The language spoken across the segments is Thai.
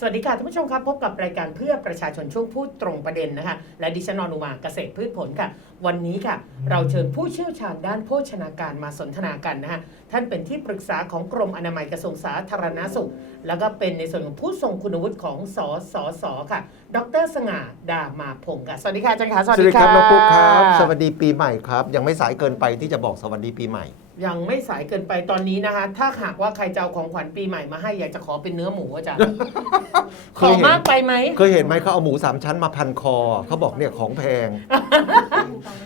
สวัสดีค่ะท่านผู้ชมครับ พบกับรายการเพื่อประชาชนช่วงพูดตรงประเด็นนะคะ และดิฉันนอนุมาเกษตรพืชผลค่ะ วันนี้ค่ะ เราเชิญผู้เชี่ยวชาญด้านโภชนาการมาสนทนากันนะคะท่านเป็นที่ปรึกษาของกรมอนามัยกระทรวงสาธารณสุข แล้วก็เป็นในส่วนของผู้ทรงคุณวุฒิของสสสค่ะ ดรสง่าดามาพงศ์ค่ะสวัสดีค่ะอาจารย์ค่ะสวัสดีครับน้องปุ๊กครับ สวัสดีปีใหม่ครับ ยังไม่สายเกินไปที่จะบอกสวัสดีปีใหม่ ยังไม่สายเกินไปตอนนี้นะคะ ถ้าหากว่าใครจะเอาของขวัญปีใหม่มาให้อยากจะขอเป็นเนื้อหมูอาจารย์เคขอยเห็น มากไปไหมเคยเห็นไหมเขาเอาหมูสามชั้นมาพันคอ เขาบอกเนี่ยของแพง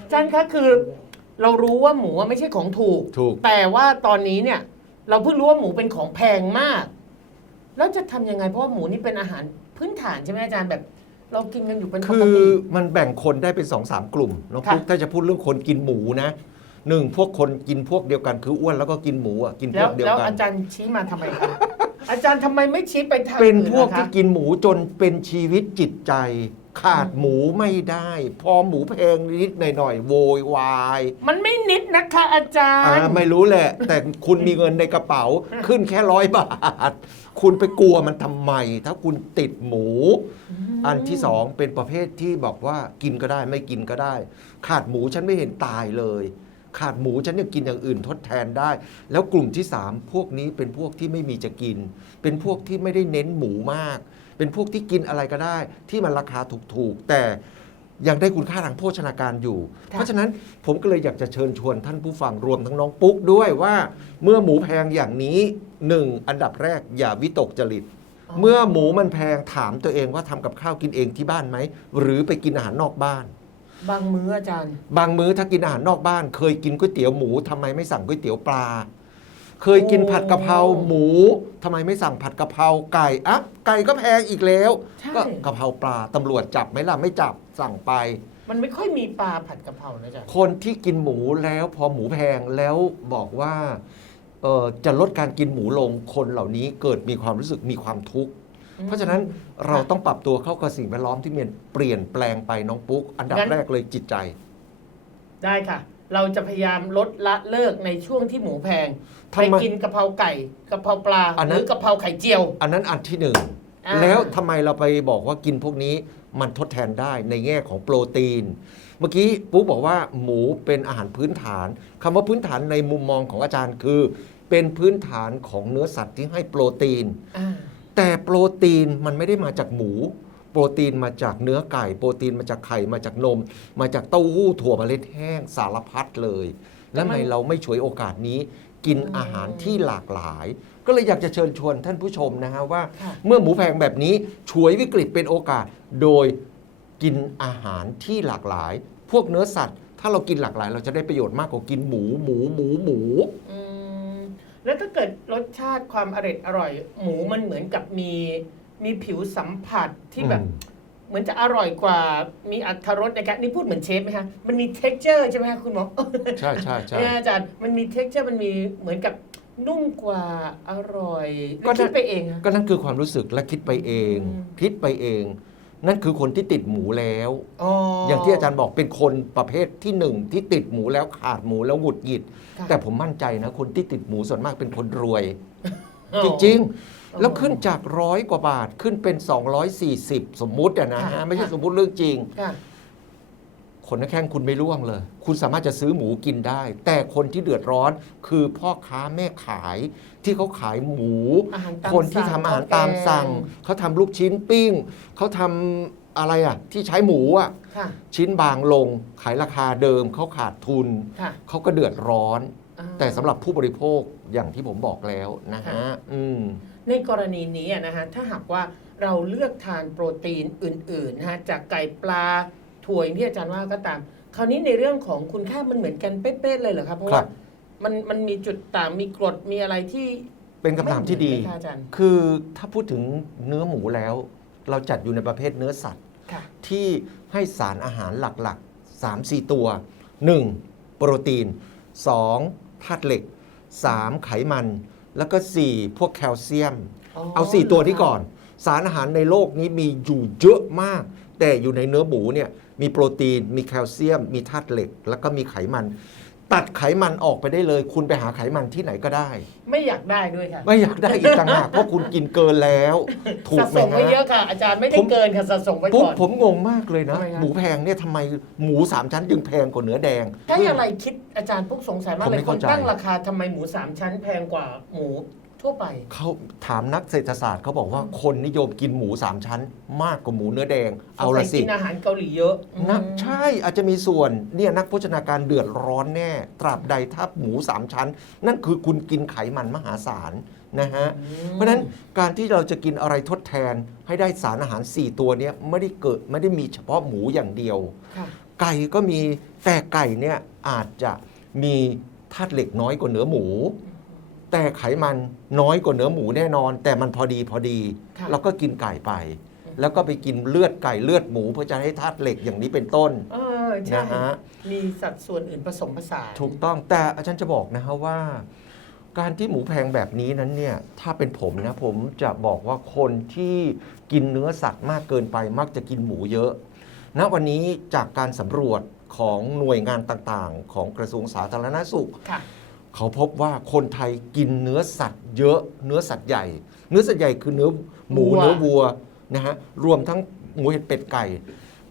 อาจารย์คะคือ เรารู้ว่าหมูอะไม่ใช่ของถูก ถูก แต่ว่าตอนนี้เนี่ย เราเพิ่งรู้ว่าหมูเป็นของแพงมาก แล้วจะทำยังไงเพราะว่าหมูนี่เป็นอาหารพื้นฐานใช่ไหมอาจารย์แบบ เรากินกันอยู่เป็นปคืกอติ มันแบ่งคนได้เป็น2อสามกลุ่มน้องค่ะ ปุ๊กถ้าจะพูดเรื่องคนกินหมูนะ หนึ่งพวกคนกินพวกเดียวกันคืออ้วนแล้วก็กินหมูอะกินพแล้ววกเดียวแล้วกัน อาจารย์ชี้มาทำไมคะ อาจารย์ทำไมไม่ชี้ไปทางเป็นอื่พวกนะคะที่กินหมูจนเป็นชีวิตจิตใจ ขาดหมูไม่ได้ พอหมูแพงนิดหน่อยๆโวยวายมันไม่นิดนะคะ อาจารอ่าย์ไม่รู้แหละ แต่คุณมีเงินในกระเป๋าขึ้นแค่ร้อยบาท คุณไปกลัวมันทำไม ถ้าคุณติดหมู อันที่สองเป็นประเภทที่บอกว่ากินก็ได้ไม่กินก็ได้ ขาดหมูฉันไม่เห็นตายเลย ขาดหมูฉันยังกินอย่างอื่นทดแทนได้ แล้วกลุ่มที่สามพวกนี้เป็นพวกที่ไม่มีจะกิน เป็นพวกที่ไม่ได้เน้นหมูมาก เป็นพวกที่กินอะไรก็ได้ ที่มันราคาถูกๆ แต่ยังได้คุณค่าทางโภชนาการอยู่ เพราะฉะนั้นผมก็เลยอยากจะเชิญชวนท่านผู้ฟังรวมทั้งน้องปุ๊กด้วยว่าเมื่อหมูแพงอย่างนี้หนึ่งอันดับแรกอย่าวิตกจริตเมื่อหมูมันแพงถามตัวเองว่าทำกับข้าวกินเองที่บ้านไหม หรือไปกินอาหารนอกบ้าน บางมื้ออาจารย์ บางมื้อถ้ากินอาหารนอกบ้าน เคยกินก๋วยเตี๋ยวหมูทำไมไม่สั่งก๋วยเตี๋ยวปลา เคยกินโอ้ผัดกะเพราหมูทำไมไม่สั่งผัดกะเพราไก่อะไก่ก็แพงอีกแล้ว ใช่ ก็กะเพราปลาตำรวจจับไหมล่ะไม่จับสั่งไป มันไม่ค่อยมีปลาผัดกะเพรานะอาจารย์ คนที่กินหมูแล้วพอหมูแพงแล้วบอกว่าเอ่อจะลดการกินหมูลงคนเหล่านี้เกิดมีความรู้สึกมีความทุกข์ เพราะฉะนั้นเราต้องปรับตัวเข้ากับสิ่งแวดล้อมที่มันเปลี่ยนแปลงไปน้องปุ๊ก อันดับงั้น แรกเลยจิตใจ ได้ค่ะ เราจะพยายามลดละเลิกในช่วงที่หมูแพงทำไปไมกินกะเพราไก่กะเพราปลา อันหนั้น รือกะเพราไข่เจียว อันนั้นอันที่หนึ่งอ่า แล้วทำไมเราไปบอกว่ากินพวกนี้มันทดแทนได้ในแง่ของโปรตีน เมื่อกี้ปุ๊กบอกว่าหมูเป็นอาหารพื้นฐานคำว่าพื้นฐานในมุมมองของอาจารย์คือ เป็นพื้นฐานของเนื้อสัตว์ที่ให้โปรตีน อ่าแต่โป รตีนมันไม่ได้มาจากหมู โปรตีนมาจากเนื้อไก่ โปรตีนมาจากไข่มาจากนม มาจากเต้าหู้ถั่วเมล็ดแห้งสารพัดเลย แล้วทำไมเราไม่ฉวยโอกาสนี้ กินอาหารที่หลากหลาย ก็เลยอยากจะเชิญชวนท่านผู้ชมนะฮะว่า ค่ะ เมื่อหมูแพงแบบนี้ฉวยวิกฤตเป็นโอกาส โดยกินอาหารที่หลากหลาย พวกเนื้อสัตว์ ถ้าเรากินหลากหลาย เราจะได้ประโยชน์มากกว่ากินหมูหมูหมูหมู อืมแล้ว ถ้าเกิดรสชาติความอร่อยอร่อย หมูมันเหมือนกับมีมีผิวสัมผัสที่แบบอืมเหมือนจะอร่อยกว่ามีอัตรสในการนี่พูดเหมือนเชฟไหมคะมันมี t e x t อร์ใช่ไหมคะคุณหมอใช่ใช่ใช่เนี่ยอาจารย์มันมี t e x t อร์มันมีเหมือนกับนุ่มกว่าอร่อยหรือก็ได้คิดไปเองอะก็นั่นคือความรู้สึกและคิดไปเองอืมคิดไปเอง นั่นคือคนที่ติดหมูแล้วอ๋อออย่างที่อาจารย์บอกเป็นคนประเภทที่หนึ่งที่ติดหมูแล้วขาดหมูแล้วหงุดหงิดค่ะแต่ผมมั่นใจนะ คนที่ติดหมูส่วนมากเป็นคนรวยอ๋อจริงอ๋อๆแล้วขึ้นจากร้อยกว่าบาทขึ้นเป็น 240 สมมุติอะนะค่ะฮะไม่ใช่ค่ะสมมุติเรื่องจริง ค่ะคนนักแข่งคุณไม่ร่วงเลย คุณสามารถจะซื้อหมูกินได้ แต่คนที่เดือดร้อนคือพ่อค้าแม่ขาย ที่เขาขายหมู อาหารตามคนที่สั่ทำงอาหารข้าวแกงตามสั่งเขาทำลูกชิ้นปิ้ง เขาทำอะไรอะ ที่ใช้หมูอะ ค่ะ ชิ้นบางลง ขายราคาเดิมเขาขาดทุน ค่ะเขาก็เดือดร้อน อ่า แต่สำหรับผู้บริโภคอย่างที่ผมบอกแล้วนะฮะ ค่ะ อืม ในกรณีนี้อะนะฮะถ้าหากว่าเราเลือกทานโปรตีนอื่นๆนะฮะจากไก่ปลา ถั่วอย่างที่อาจารย์ว่าก็ตาม คราวนี้ในเรื่องของคุณค่ามันเหมือนกันเป๊ะๆเลยเหรอครับเพราะครัว่าบ มันมันมีจุดต่างมีกรดมีอะไรที่เป็นคำถามที่ดี ไเหอนกันไหมคะอาจารย์คือถ้าพูดถึงเนื้อหมูแล้ว เราจัดอยู่ในประเภทเนื้อสัตว์ ค่ะ ที่ให้สารอาหารหลักๆ 3-4 ตัว 1. โปรตีน 2. ธาตุเหล็ก 3. ไขมัน แล้วก็ 4. พวกแคลเซียม เอา 4 ตัวนี้ก่อน สารอาหารในโลกนี้มีอยู่เยอะมาก แต่อยู่ในเนื้อหมูเนี่ยมีโปรตีน มีแคลเซียม มีธาตุเหล็ก แล้วก็มีไขมัน ตัดไขมันออกไปได้เลย คุณไปหาไขมันที่ไหนก็ได้ ไม่อยากได้ด้วยค่ะไม่อยากได้อีกต่างหากเพราะคุณกินเกินแล้ว ถูกสะไหมสมไว้เยฮะอะค่ะ อาจารย์ไม่ได้ผม เกินค่ะสะสมไว้ปุ๊บก่อน ผมงงมากเลยนะ ทำไมครับหมูแพงเนี่ยทำไมหมูสามชั้นจึงแพงกว่าเนื้อแดง ถ้าอะไรคิดอาจารย์ปุ๊กสงสัยมากผมเลไม่ยคเข้านใจ ตั้งราคาทำไมหมูสามชั้นแพงกว่าหมู ทั่วไป เขาถามนักเศรษฐศาสตร์เขาบอกว่าคนนิยมกินหมูสามชั้น มากกว่าหมูเนื้อแดง เอาละสงสิยกินอาหารเกาหลีเยอะนะอืมใช่อาจจะมีส่วนเนี่ยนักโภชนาการเดือดร้อนแน่ ตราบใดถ้าหมูสามชั้น นั่นคือคุณกินไขมันมหาศาลนะฮะ เพราะฉะนั้นการที่เราจะกินอะไรทดแทนให้ได้สารอาหาร 4 ตัวเนี้ยไม่ได้เกิดไม่ได้มีเฉพาะหมูอย่างเดียวค่ะไก่ก็มีแต่ไก่เนี่ยอาจจะมีธาตุเหล็กน้อยกว่าเนื้อหมู แต่ไขมันน้อยกว่าเนื้อหมูแน่นอน แต่มันพอดีพอดี ค่ะ เราก็กินไก่ไป แล้วก็ไปกินเลือดไก่เลือดหมูเพื่อจะให้ธาตุเหล็กอย่างนี้เป็นต้น เออใช่นะฮะ มีสัดส่วนอื่นผสมผสานถูกต้องแต่อาจารย์จะบอกนะฮะว่า การที่หมูแพงแบบนี้นั้นเนี่ยถ้าเป็นผมนะผมจะบอกว่าคนที่กินเนื้อสัตว์มากเกินไปมักจะกินหมูเยอะณวันนี้จากการสำรวจของหน่วยงานต่างๆ ของกระทรวงสาธารณสุข ค่ะ เขาพบว่าคนไทยกินเนื้อสัตว์เยอะเนื้อสัตว์ใหญ่ เนื้อสัตว์ใหญ่คือเนื้อหมูวัว เนื้อวัวนะฮะรวมทั้งหมูเห็ดเป็ดไก่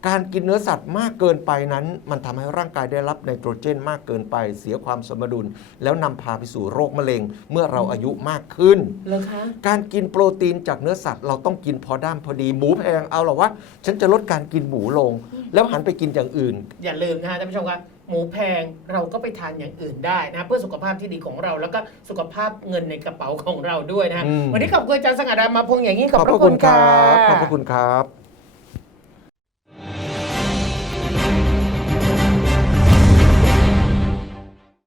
การกินเนื้อสัตว์มากเกินไปนั้น มันทำให้ร่างกายได้รับไนโตรเจนมากเกินไป เสียความสมดุล แล้วนำพาไปสู่โรคมะเร็ง เมื่อเราอายุมากขึ้น เหรอคะการกินโปรตีนจากเนื้อสัตว์เราต้องกินพอด้ามพอดีหมูแพงเอาหรอว่าฉันจะลดการกินหมูลง แล้วหันไปกินอย่างอื่น อย่าลืมนะคะท่านผู้ชมคะ หมูแพงเราก็ไปทานอย่างอื่นได้นะเพื่อสุขภาพที่ดีของเราแล้วก็สุขภาพเงินในกระเป๋าของเราด้วยนะคะอืมวันนี้ขอบคุณอาจารย์สง่ารามาพงษ์อย่างนี้ขอบพระคุณครับขอบพระคุณครับ